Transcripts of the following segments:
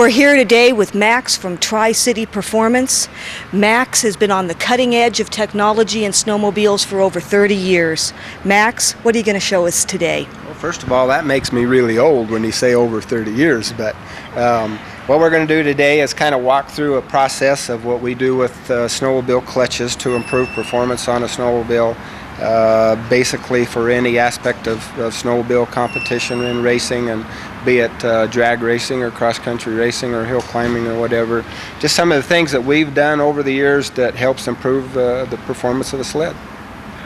We're here today with Max from Tri-City Performance. Max has been on the cutting edge of technology in snowmobiles for over 30 years. Max, what are you going to show us today? Well, first of all, that makes me really old when you say over 30 years, but what we're going to do today is kind of walk through a process of what we do with snowmobile clutches to improve performance on a snowmobile, basically for any aspect of snowmobile competition and racing, and be it drag racing or cross-country racing or hill climbing or whatever. Just some of the things that we've done over the years that helps improve the performance of the sled.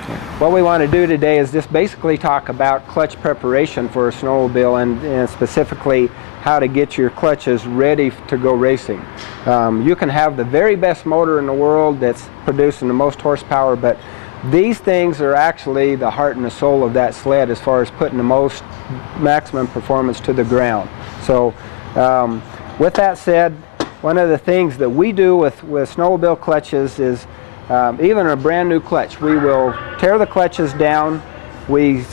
Okay. What we want to do today is just basically talk about clutch preparation for a snowmobile, and specifically how to get your clutches ready to go racing. You can have the very best motor in the world that's producing the most horsepower, but these things are actually the heart and the soul of that sled as far as putting the maximum performance to the ground. So with that said, one of the things that we do with snowmobile clutches is even a brand new clutch, we will tear the clutches down, we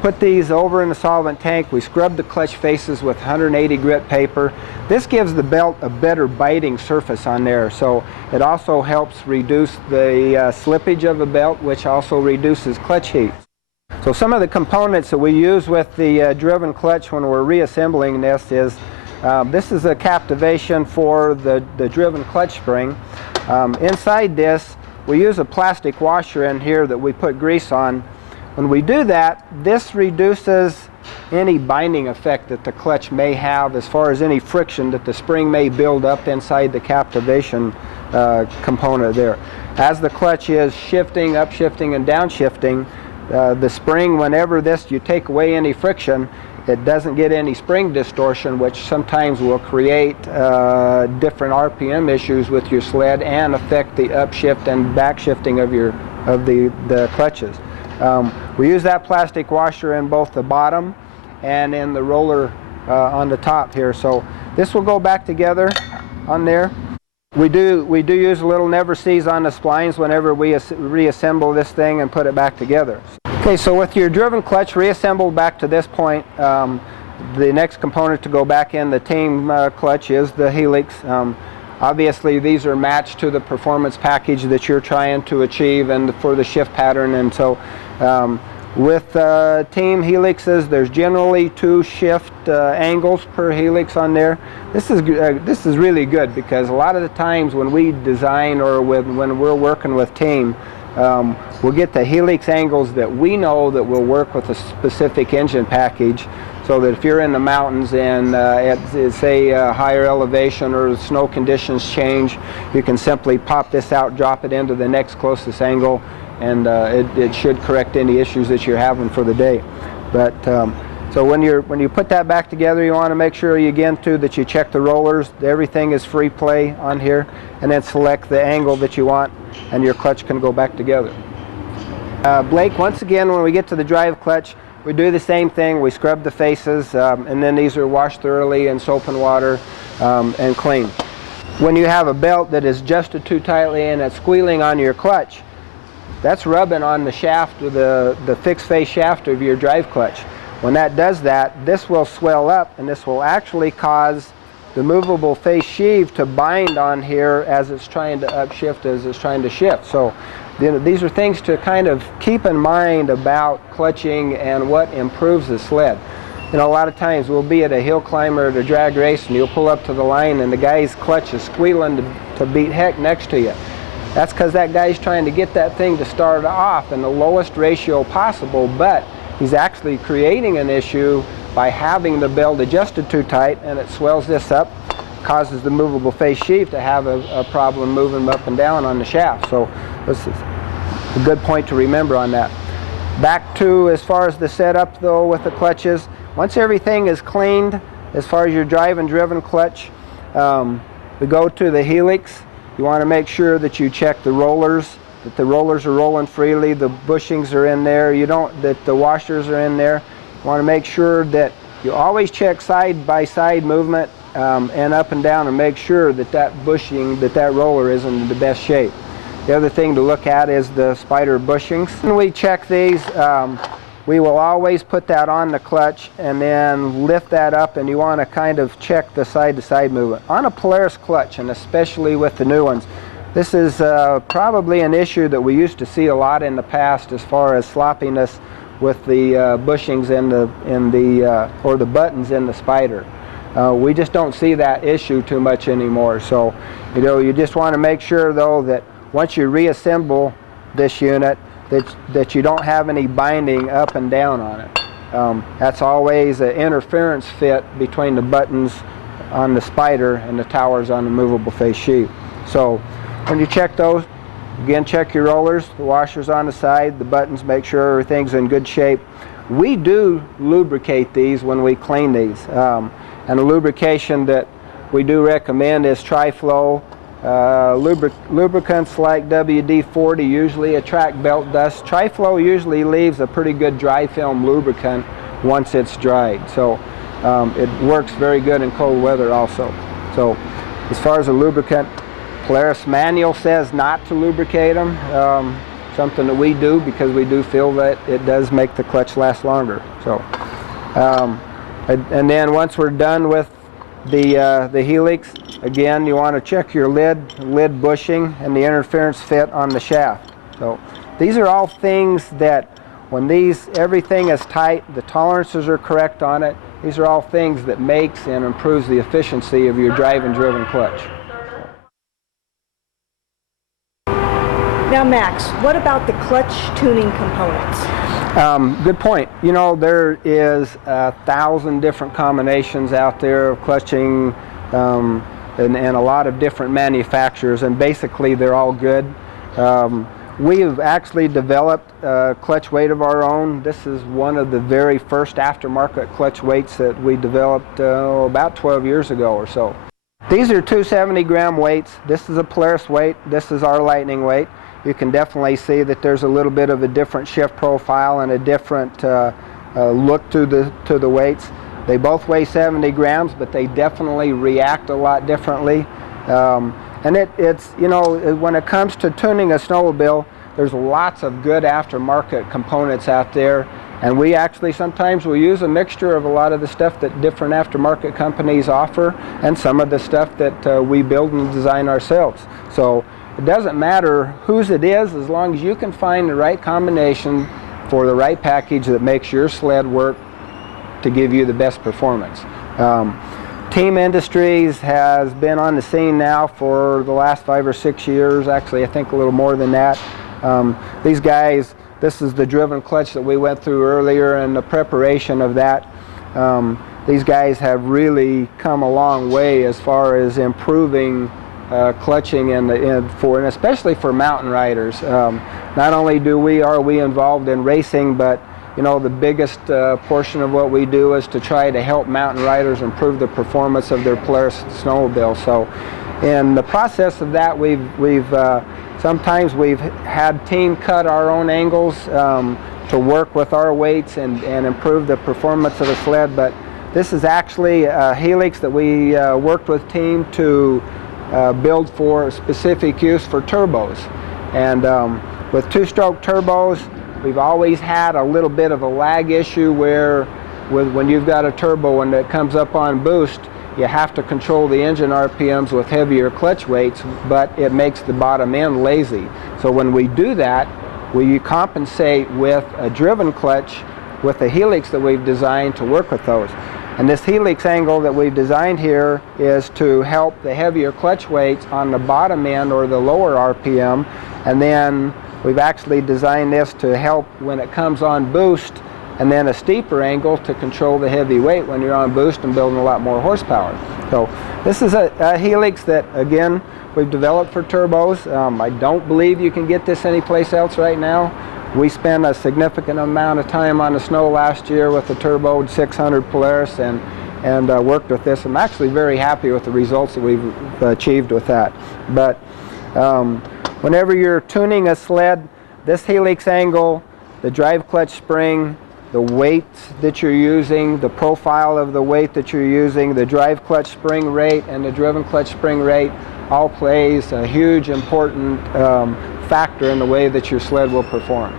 put these over in the solvent tank, we scrub the clutch faces with 180 grit paper. This gives the belt a better biting surface on there, so it also helps reduce the slippage of the belt, which also reduces clutch heat. So some of the components that we use with the driven clutch when we're reassembling this is a captivation for the driven clutch spring. Inside this, we use a plastic washer in here that we put grease on. When we do that, this reduces any binding effect that the clutch may have as far as any friction that the spring may build up inside the captivation component there. As the clutch is shifting, upshifting, and downshifting, the spring, whenever you take away any friction, it doesn't get any spring distortion, which sometimes will create different RPM issues with your sled and affect the upshift and backshifting of the clutches. We use that plastic washer in both the bottom and in the roller on the top here. So this will go back together on there. We do use a little never seize on the splines whenever we reassemble this thing and put it back together. Okay, so with your driven clutch reassembled back to this point, the next component to go back in the team clutch is the helix. Obviously, these are matched to the performance package that you're trying to achieve and for the shift pattern. And so with team helixes, there's generally 2 shift angles per helix on there. This is really good, because a lot of the times when we design or when we're working with team, we'll get the helix angles that we know that will work with a specific engine package, so that if you're in the mountains and at say higher elevation or the snow conditions change, you can simply pop this out, drop it into the next closest angle, and it should correct any issues that you're having for the day. But so when you put that back together, you want to make sure that you check the rollers, everything is free play on here, and then select the angle that you want, and your clutch can go back together. Blake, once again, when we get to the drive clutch, we do the same thing. We scrub the faces, and then these are washed thoroughly in soap and water and cleaned. When you have a belt that is adjusted too tightly and it's squealing on your clutch, that's rubbing on the shaft, or the fixed face shaft of your drive clutch. When that does that, this will swell up, and this will actually cause the movable face sheave to bind on here as it's trying to upshift, as it's trying to shift. So these are things to kind of keep in mind about clutching and what improves the sled. You know, a lot of times we'll be at a hill climb or at a drag race, and you'll pull up to the line and the guy's clutch is squealing to beat heck next to you. That's because that guy's trying to get that thing to start off in the lowest ratio possible, but he's actually creating an issue by having the belt adjusted too tight, and it swells this up, causes the movable face sheave to have a problem moving up and down on the shaft. So this is a good point to remember on that. Back to as far as the setup though with the clutches, once everything is cleaned as far as your drive and driven clutch, we go to the helix. You want to make sure that you check the rollers, that the rollers are rolling freely, the bushings are in there, that the washers are in there. You want to make sure that you always check side by side movement and up and down, and make sure that that bushing, that roller is in the best shape. The other thing to look at is the spider bushings. When we check these, we will always put that on the clutch and then lift that up, and you want to kind of check the side-to-side movement. On a Polaris clutch, and especially with the new ones, this is probably an issue that we used to see a lot in the past as far as sloppiness with the bushings or the buttons in the Spider. We just don't see that issue too much anymore. So, you just want to make sure though that once you reassemble this unit, that you don't have any binding up and down on it. That's always an interference fit between the buttons on the Spider and the towers on the movable face sheet. So when you check those, again, check your rollers, the washers on the side, the buttons, make sure everything's in good shape. We do lubricate these when we clean these. And the lubrication that we do recommend is Tri-Flow. Lubricants like WD-40 usually attract belt dust. Tri-Flow usually leaves a pretty good dry film lubricant once it's dried. So it works very good in cold weather also. So as far as a lubricant, Polaris manual says not to lubricate them. Something that we do because we do feel that it does make the clutch last longer. So, and then once we're done with the helix, again, you want to check your lid bushing and the interference fit on the shaft. So these are all things that when everything is tight, the tolerances are correct on it, these are all things that makes and improves the efficiency of your drive and driven clutch. Now Max, what about the clutch tuning components? Good point. There is 1,000 different combinations out there of clutching and a lot of different manufacturers, and basically they're all good. We have actually developed a clutch weight of our own. This is one of the very first aftermarket clutch weights that we developed about 12 years ago or so. These are 270-gram weights. This is a Polaris weight. This is our Lightning weight. You can definitely see that there's a little bit of a different shift profile and a different look to the weights. They both weigh 70 grams, but they definitely react a lot differently. And it's when it comes to tuning a snowmobile, there's lots of good aftermarket components out there, and we actually sometimes will use a mixture of a lot of the stuff that different aftermarket companies offer and some of the stuff that we build and design ourselves. So it doesn't matter whose it is, as long as you can find the right combination for the right package that makes your sled work to give you the best performance. Team Industries has been on the scene now for the last 5 or 6 years, actually I think a little more than that. These guys, this is the driven clutch that we went through earlier and the preparation of that. These guys have really come a long way as far as improving clutching and especially for mountain riders. Not only are we involved in racing, but the biggest portion of what we do is to try to help mountain riders improve the performance of their Polaris snowmobile. So in the process of that, sometimes we've had team cut our own angles to work with our weights and improve the performance of the sled. But this is actually a helix that we worked with team to build for specific use for turbos. And with two-stroke turbos, we've always had a little bit of a lag issue where when you've got a turbo and it comes up on boost, you have to control the engine RPMs with heavier clutch weights, but it makes the bottom end lazy. So when we do that, we compensate with a driven clutch with a helix that we've designed to work with those. And this helix angle that we've designed here is to help the heavier clutch weights on the bottom end or the lower RPM, and then we've actually designed this to help when it comes on boost, and then a steeper angle to control the heavy weight when you're on boost and building a lot more horsepower. So this is a helix that, again, we've developed for turbos. I don't believe you can get this anyplace else right now. We spent a significant amount of time on the snow last year with the turboed 600 Polaris and worked with this. I'm actually very happy with the results that we've achieved with that. But whenever you're tuning a sled, this helix angle, the drive clutch spring, the weight that you're using, the profile of the weight that you're using, the drive clutch spring rate and the driven clutch spring rate all plays a huge important factor in the way that your sled will perform.